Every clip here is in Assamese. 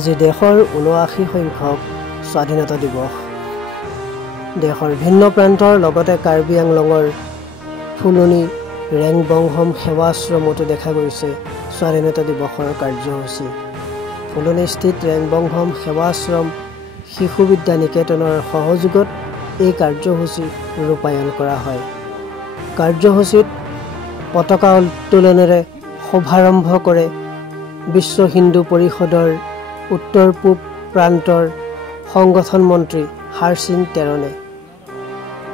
আজি দেশৰ ৭৯ সংখ্যক স্বাধীনতা দিৱস। দেশৰ ভিন্ন প্ৰান্তৰ লগতে কাৰ্বি আংলঙৰ ফুলনি ৰেংবংহম সেৱাশ্ৰমতো দেখা গৈছে স্বাধীনতা দিৱসৰ কাৰ্যসূচী। ফুলনিস্থিত ৰেংবংহম সেৱাশ্ৰম শিশু বিদ্যা নিকেতনৰ সহযোগত এই কাৰ্যসূচী ৰূপায়ণ কৰা হয়। কাৰ্যসূচীত পতাকা উত্তোলনেৰে শুভাৰম্ভ কৰে বিশ্ব হিন্দু পৰিষদৰ উত্তৰ পূব প্ৰান্তৰ সংগঠন মন্ত্ৰী হাৰসিং তেৰণে।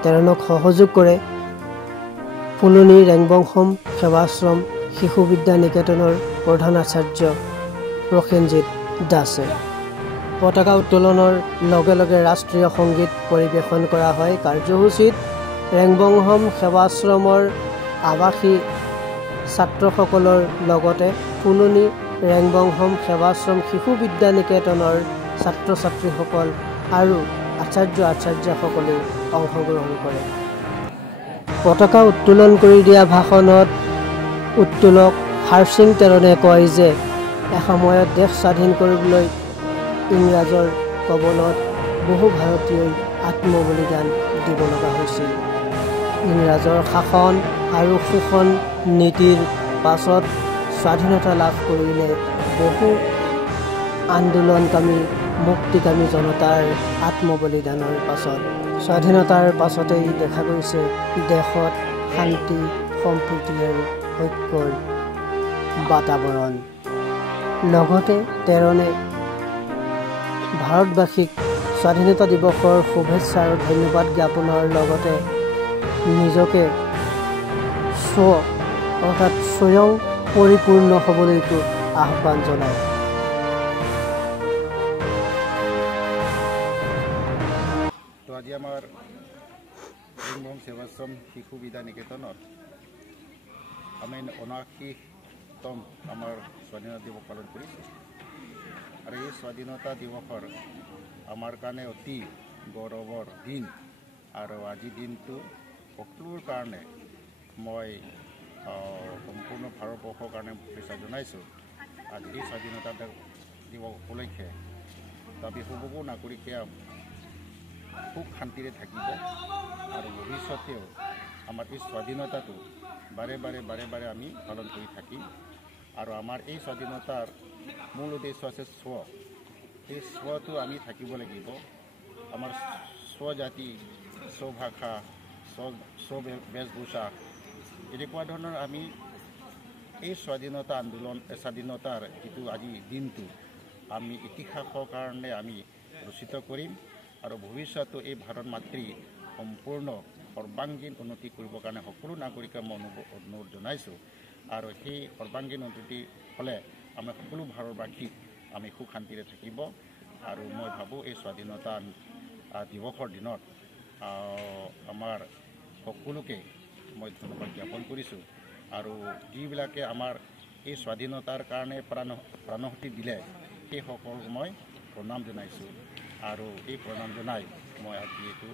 তেৰণক সহযোগ কৰে ফুলনি ৰেংবংহম সেৱাশ্ৰম শিশু বিদ্যা নিকেতনৰ প্ৰধান আচাৰ্য প্ৰসেনজিৎ দাসে। পতাকা উত্তোলনৰ লগে লগে ৰাষ্ট্ৰীয় সংগীত পৰিৱেশন কৰা হয়। কাৰ্যসূচীত ৰেংবংহম সেৱাশ্ৰমৰ আৱাসী ছাত্ৰসকলৰ লগতে ফুলনি ৰেংবংহম সেৱাশ্ৰম শিশু বিদ্যা নিকেতনৰ ছাত্ৰ ছাত্ৰীসকল আৰু আচাৰ্যসকলেও অংশগ্ৰহণ কৰে। পতাকা উত্তোলন কৰি দিয়া ভাষণত উত্তোলক হাৰসিং তেৰণে কয় যে এসময়ত দেশ স্বাধীন কৰিবলৈ ইংৰাজৰ কবলত বহু ভাৰতীয়ই আত্মবলিদান দিব লগা হৈছিল। ইংৰাজৰ শাসন আৰু শোষণ নীতিৰ পাছত স্বাধীনতা লাভ কৰিলে বহু আন্দোলনকামী মুক্তিকামী জনতাৰ আত্মবলিদানৰ পাছত স্বাধীনতাৰ পাছতেই দেখা গৈছে দেশত শান্তি সম্প্ৰীতি আৰু ঐক্যৰ বাতাবৰণ। লগতে তেৰণে ভাৰতবাসীক স্বাধীনতা দিৱসৰ শুভেচ্ছা আৰু ধন্যবাদ জ্ঞাপনৰ লগতে নিজকে অৰ্থাৎ স্বয়ং পৰিপূৰ্ণ হ'বলৈকো আহ্বান জনায়। তো আজি আমাৰ ৰেংবংহম সেৱাশ্ৰম শিশু বিদ্যা নিকেতনত আমি ৭৯তম আমাৰ স্বাধীনতা দিৱস পালন কৰিছোঁ। আৰু এই স্বাধীনতা দিৱসৰ আমাৰ কাৰণে অতি গৌৰৱৰ দিন। আৰু আজিৰ দিনটো সকলোৰ কাৰণে মই সম্পূৰ্ণ ভাৰতবৰ্ষৰ কাৰণে শুভেচ্ছা জনাইছোঁ। আজি এই স্বাধীনতা দিৱস উপলক্ষে আমি সকলো নাগৰিকে খুব শান্তিৰে থাকিব আৰু ভৱিষ্যতেও আমাৰ এই স্বাধীনতাটো বাৰে বাৰে আমি পালন কৰি থাকিম। আৰু আমাৰ এই স্বাধীনতাৰ মূল উদ্দেশ্য আছে এই স্বটো আমি থাকিব লাগিব। আমাৰ স্বজাতি স্বভাষা স্ববেশভূষা এনেকুৱা ধৰণৰ আমি এই স্বাধীনতাৰ যিটো আজি দিনটো আমি ইতিহাসৰ কাৰণে আমি ৰচিত কৰিম। আৰু ভৱিষ্যতেও এই ভাৰত মাতৃ সম্পূৰ্ণ সৰ্বাংগীন উন্নতি কৰিবৰ কাৰণে সকলো নাগৰিকে মই অনুৰোধ জনাইছোঁ। আৰু সেই সৰ্বাংগীন উন্নতি হ'লে আমি সকলো ভাৰতবাসী আমি সুখ শান্তিৰে থাকিব। আৰু মই ভাবোঁ এই স্বাধীনতা দিৱসৰ দিনত আমাৰ সকলোকে মই ধন্যবাদ জ্ঞাপন কৰিছোঁ। আৰু যিবিলাকে আমাৰ এই স্বাধীনতাৰ কাৰণে প্ৰাণশক্তি দিলে সেই সকলক মই প্ৰণাম জনাইছোঁ। আৰু এই প্ৰণাম জনাই মই আজি এইটো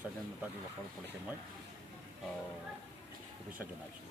স্বাধীনতা দিৱসৰ উপলক্ষে মই শুভেচ্ছা জনাইছোঁ।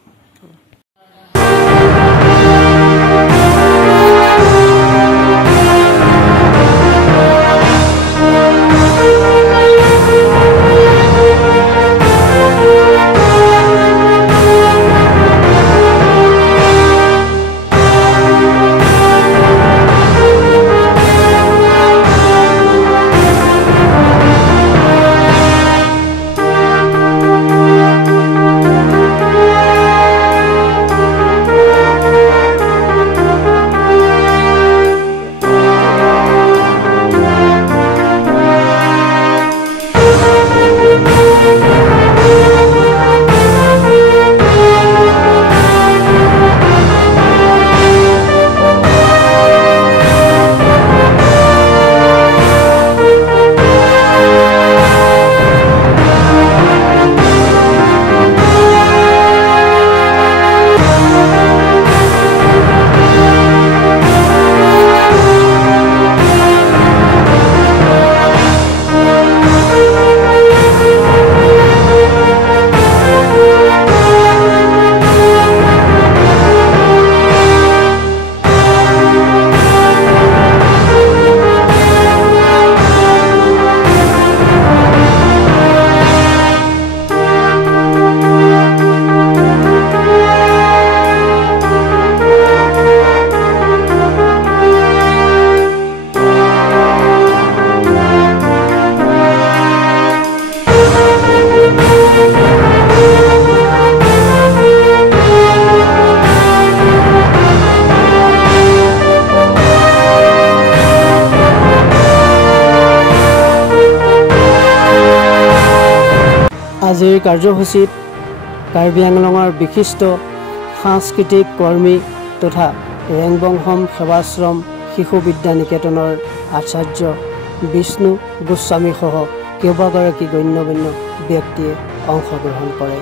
আজিৰ কাৰ্যসূচীত কাৰ্বি আংলঙৰ বিশিষ্ট সাংস্কৃতিক কৰ্মী তথা ৰেংবংশম সেৱাশ্ৰম শিশু বিদ্যা নিকেতনৰ আচাৰ্য বিষ্ণু গোস্বামীসহ কেইবাগৰাকী গণ্যমান্য ব্যক্তিয়ে অংশগ্ৰহণ কৰে।